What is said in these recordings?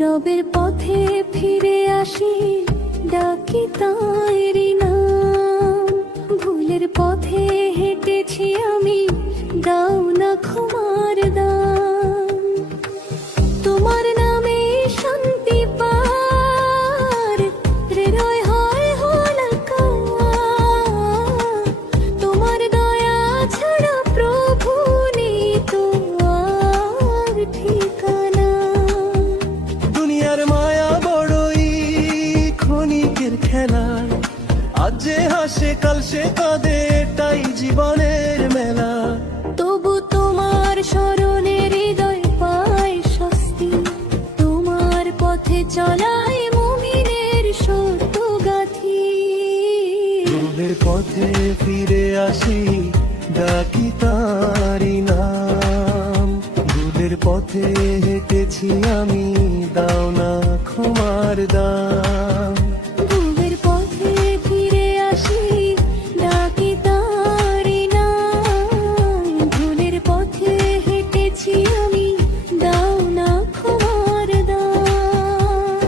রবের পথে ফিরে আসি, ডাকি তাঁরই নাম। ভুলের পথে হেঁটেছি আমি, দাও না ক্ষমার দাম। তোমার নামে শান্তি পার, হৃদয় হয় হালকা। তোমার দয়া ছাড়া প্রভু নেই তো আর ঠিকানা। দুনিয়ার মায়া বড়ই ক্ষণিকের খেলা, আজ যে হাসে কাল সে কাঁদে, এটাই জীবনের মেলা। তবু তোমার স্মরণে হৃদয় পায় স্বস্তি, তোমার পথে চলায় মুমিনের সত্য গাথি। ভুলের পথে ফিরে আসি, ডাকি তাঁরই নাম। ভুলের পথে হেঁটেছি আমি, দাও না ক্ষমার দাম। ভুলের পথে ফিরে আসি, ডাকি তাঁরই নাম। ভুলের পথে হেঁটেছি আমি, দাও না ক্ষমার দাম।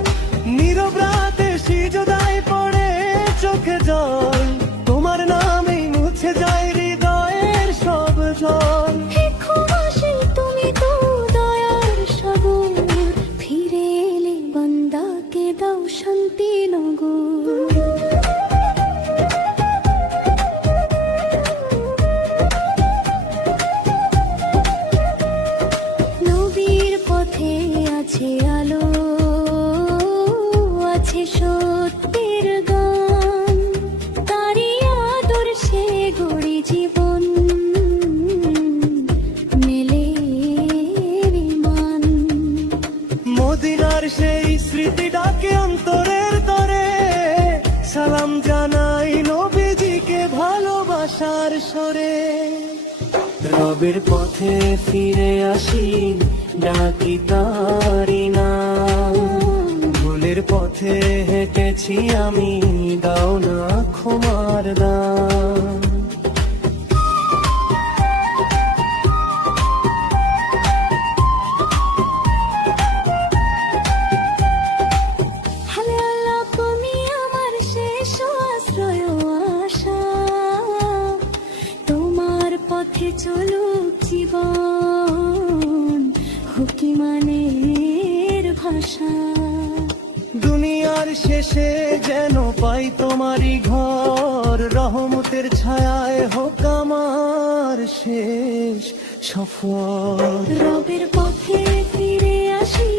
নীরব রাতে সিজদায় পড়ে চোখে জল, তোমার নামেই মুছে যায় হৃদয়ের সব জল। হে ক্ষমাশীল তুমি তো দয়ার সাগর, ফিরে এলে বান্দাকে দাও শান্তি নগর। নবীর পথে আছে আলো, আছে সত্যের গান। তারই আদর্শে গড়ি জীবন, মেলে বিমান। মদিনার সেই স্মৃতি ডাকে অন্তরের তরে, সালাম জানাই নবীজিকে ভালোবাসার স্বরে। রবের পথে ফিরে আসি, ডাকি তাঁরই নাম। ভুলের পথে হেঁটেছি আমি, দাও না ক্ষমার দাম। হালে আল্লাহ তুমি আমার শেষ আশ্রয় ও আশা, তোমার পথে চলুক জীবন, হুকিমানের ভাষা। দুনিয়ার শেষে যেন পাই তোমারই ঘর, রহমতের ছায়ায় হোক আমার শেষ সফর। রবের পথে ফিরে আসি,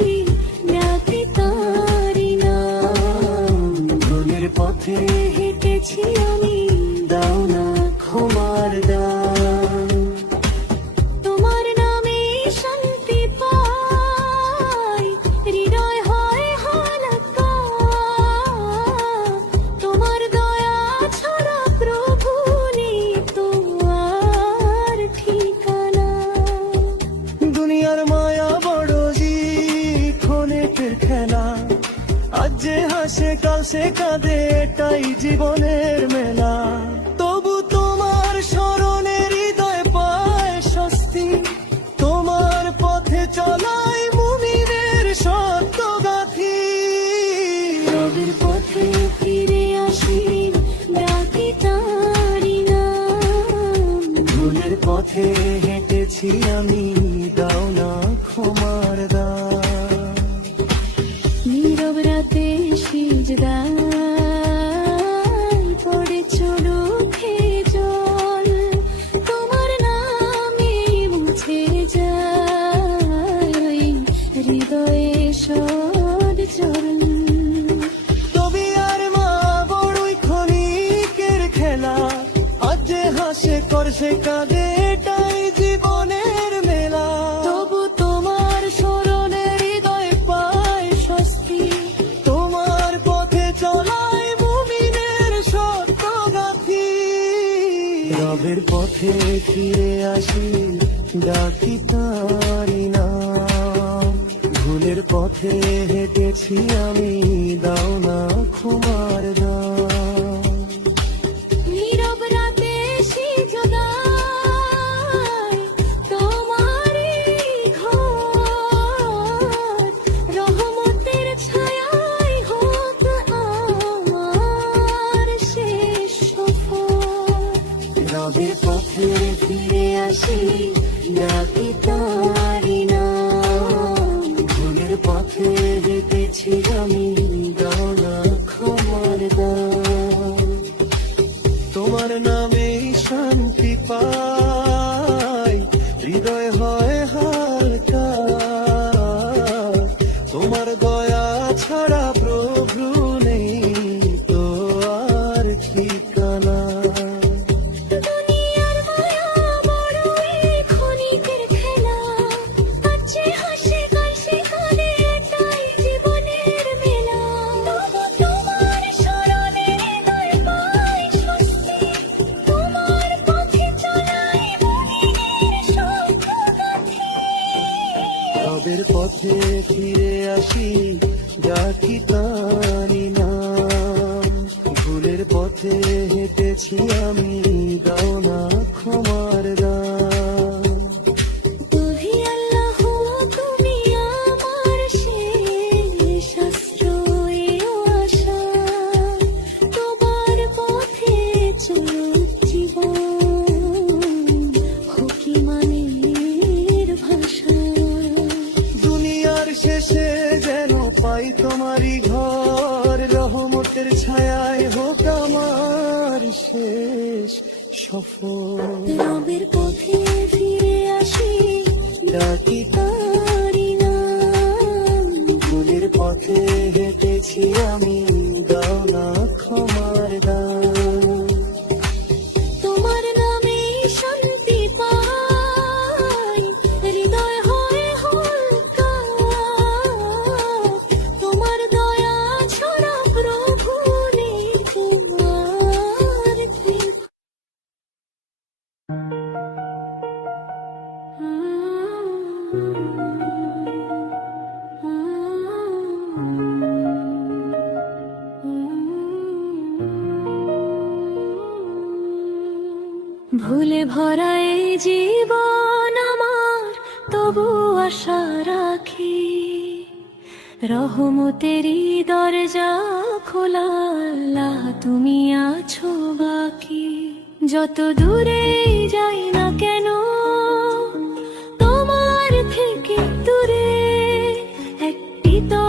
ডাকি তাঁরই নাম। ভুলের পথে হেঁটেছি আমি, দাও না ক্ষমার দাম। তোমার নামে শান্তি পাই, হৃদয় হয় হালকা। তোমার দয়া ছাড়া প্রভু নেই তো আর ঠিকানা। দুনিয়ার মায়া বড়ই ক্ষণিকের খেলা, আজ যে হাসে কাল সে কাঁদে, এটাই জীবনের মেলা। তবু তোমার স্মরণে হৃদয় পায় স্বস্তি, তোমার পথে চলাই মুমিনের সত্য গাথি। রবের পথে ফিরে আসি, ডাকি তাঁরই নাম। ভুলের পথে হেঁটেছি আমি, দাও না ক্ষমার দাম। নীরব রাতে সিজদায় পড়ে চোখে জল, তোমার নামে মুছে যায় হৃদয়ে সদ চরণ। তবে আর মা বড়ই ক্ষণিকের খেলা, আজ যে হাসে করছে কাঁদে, এটাই জীবনের মেলা। তবু তোমার স্মরণে হৃদয় পায় স্বস্তি, তোমার পথে চলাই মুমিনের সত্য গাথি। রবের পথে ফিরে আসি, ডাকি তাঁরই নাম। ভুলের পথে হেঁটেছি আমি, দাও না ক্ষমার দাম। নীরব রাতে সিজদায় তোমারই ঘর, রহমত রবের পথে ফিরে আসি, ডাকি তারি নাম। ভুলের পথে হেঁটেছি আমি, দাও না ক্ষমার দান। তোমার নামেই শান্তি পাই, হৃদয় হয় হালকা। তোমার দয়া ছাড়া প্রভু নেই তো আর ঠিকানা। দুনিয়ার মায়া বড়ই ক্ষণিকের খেলা, আছে হাসি কাশি কাঁদে এটাই জীবনের মেলা। তবু তোমার স্মরণে হৃদয় পায় স্বস্তি, তোমার পথে চলাই মুমিনের সঙ্গগাথী। রবের পথে ফিরে আসি, ডাকি তারি নাম। ভুলের পথে হেঁটেছি আমি, দাও না ক্ষমার দান। তুহি আল্লাহ, তুমি আমার শেষ আশ্রয় ও আশা। তোমার পথে চলুক জীবন, হোক ঈমানের ভাষা। দুনিয়ার শেষে যেন পাই তোমারই ঘর, রহমতের ছায়ায় হোক আমার শেষ সফর। রবের পথে ফিরে আসি, ডাকি তারি নাম। ভুলের পথে হেঁটেছি আমি, দাও না ক্ষমার দান। তোমার নামে শান্তি পাই, হৃদয় হয় হালকা। তোমার দয়া ছড়া প্রভু নেই তোমার থেকে। ভুলে ভরা এই জীবন আমার, তবু আশা রাখি রহমতেরই দরজা খোলা। আল্লাহ তুমি আছো বাকি। যত দূরে যাই না কেন তোমার থেকে দূরে, একটি তো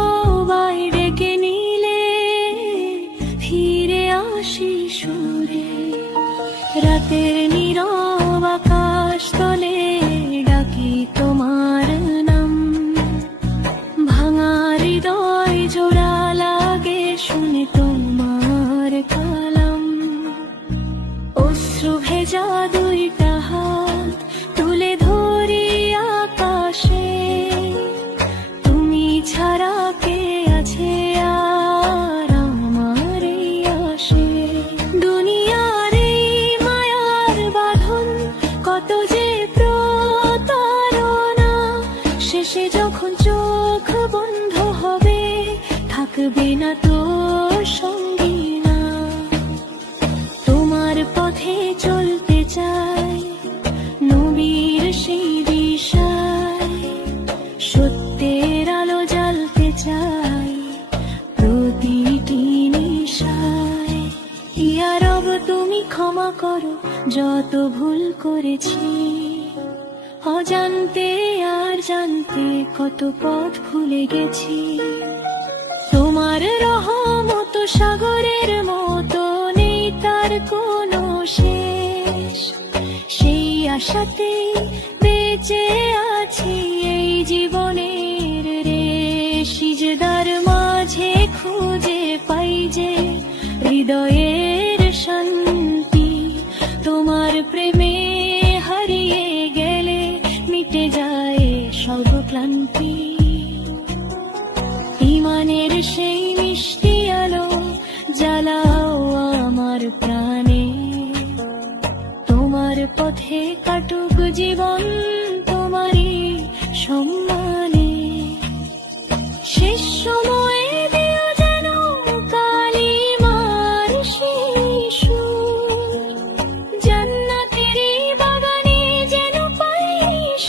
বাইরে কে নিলে ফিরে আসি সুরে। রাতের নীরব আকাশ তলে ডাকি তোমার নাম। ভাঙা হৃদয় জোড়া লাগে শুনে তোমার কালাম। অশ্রু ভেজা দুইটা হাত তুলে ধরি আকাশে, তুমি ছাড়া কে আছে আর আমার এই আশে। দুনিয়ার এই মায়ার বাঁধন কত যে প্রতারণা, শেষে যখন চোখ বন্ধ হবে থাকবে না তো সঙ্গী না। তোমার পথে চলতে চাই, নবীর সেই দিশায় সত্যের আলো জ্বালতে চাই প্রতিটি নিশায়। ইয়া রব তুমি ক্ষমা করো যত ভুল করেছি, অজান্তে আর জানতে কত পথ ভুলে গেছি। তোমার রহমত সাগরের মতো নেই তার কোনো শেষ, সেই আশাতে বেঁচে আছি এই জীবনের রেশ। সিজদার মাঝে খুঁজে পাই যে হৃদয়ের শান্তি, তোমার প্রেমে হারিয়ে গেলে মিটে যায় সব ক্লান্তি। ঈমানের সেই মিষ্টি আলো জ্বালাও আমার প্রাণে, তোমার পথে কাটুক জীবন তোমারই সম্মানে। শেষ সময়ে দিও যেন কালিমার সেই সুর, জান্নাতেরই বাগানে যেন পাই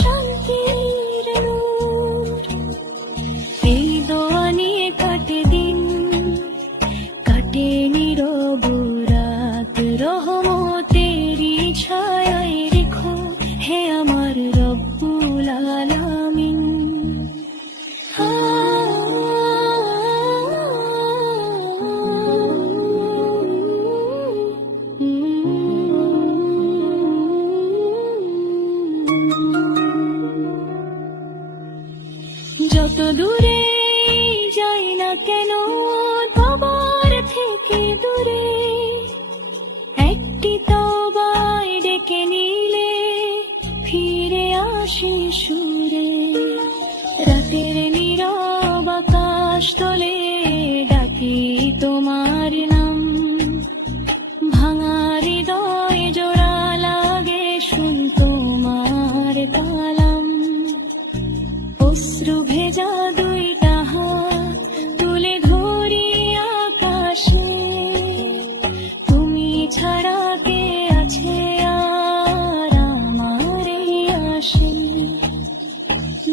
শান্তির নূর। এই দোয়া নিয়ে কাটে দিন, কাটে নীরব রাত, রহমতেরই ছায়া হাসি সুরে রাতের নীরব আকাশ তলে ডাকি তোমার নাম। ভাঙা হৃদয় জোড়া লাগে শুন তোমার কালাম। অশ্রু ভেজা দুইটা হাত তুলে ধরি আকাশে, তুমি ছাড়া কে আছে আর আমার এই আশে।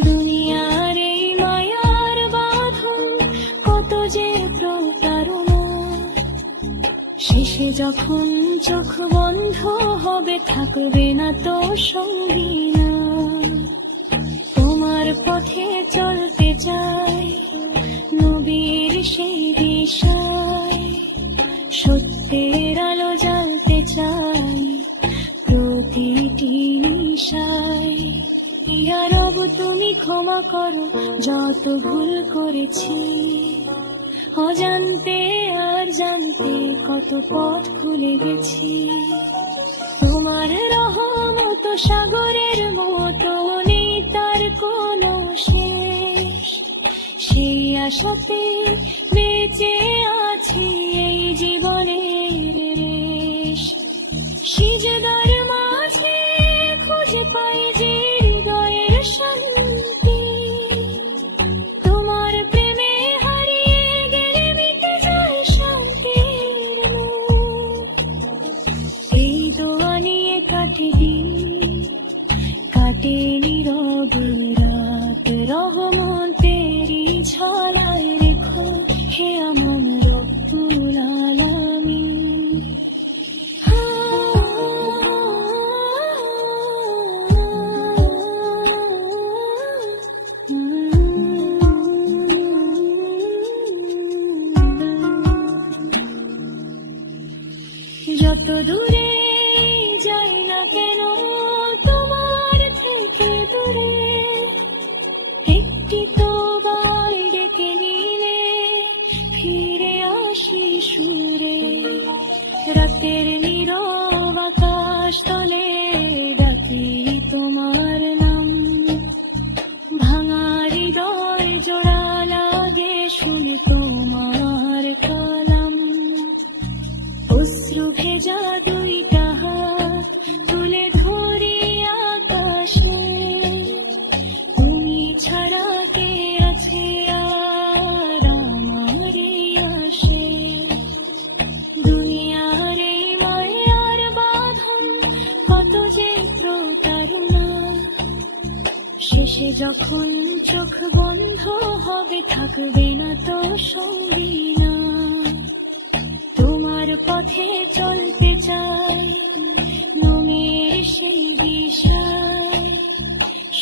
দুনিয়ার এই মায়ার বাঁধন কত যে প্রতারণা, শেষে যখন চোখ বন্ধ হবে থাকবে না তো সঙ্গী না। তোমার পথে চলতে চাই নবীর সেই দিশায়, সত্যের আলো জ্বালতে চাই প্রতিটি নিশায়। ইয়া রব তুমি ক্ষমা করো যত ভুল করেছি, অজান্তে আর জানতে কত পথ ভুলে গেছি। তোমার রহমত সাগরের মতো নেই তার কোনো শেষ, সেই আশাতে বেঁচে আছি এই জীবনের রেশ। সিজদার মাঝে খুঁজে পাই যে হৃদয়ের শান্তি, তোমার প্রেমে হারিয়ে গেলে মিটে যায় শান্তির মুখ। এই দোয়া নিয়ে কাটে দিন, কাটে নীরবে রাত, রহমতেরই ঝালায় রেখো হে আমার রব্বুল আলামিন। যত দূরে যাই না কেন তোমার থেকে দূরে, একটি তো গাই ডেকে নিলে ফিরে আসি সুরে। রাতের নীরব আকাশ তলে ডাকি তোমার নাম। ভাঙা হৃদয় জোড়া লাগে শুনে তোমার কালাম। অশ্রু ভেজা দুইটা হাত তুলে ধরি আকাশে, তুমি ছাড়া কে আছে আর আমার এই আশে। দুনিয়ার এই মায়ার বাঁধন কত যে প্রতারণা, শেষে যখন চোখ বন্ধ হবে থাকবে না তো সঙ্গী না। তোমার পথে চলতে চাই নবীর সেই দিশায়,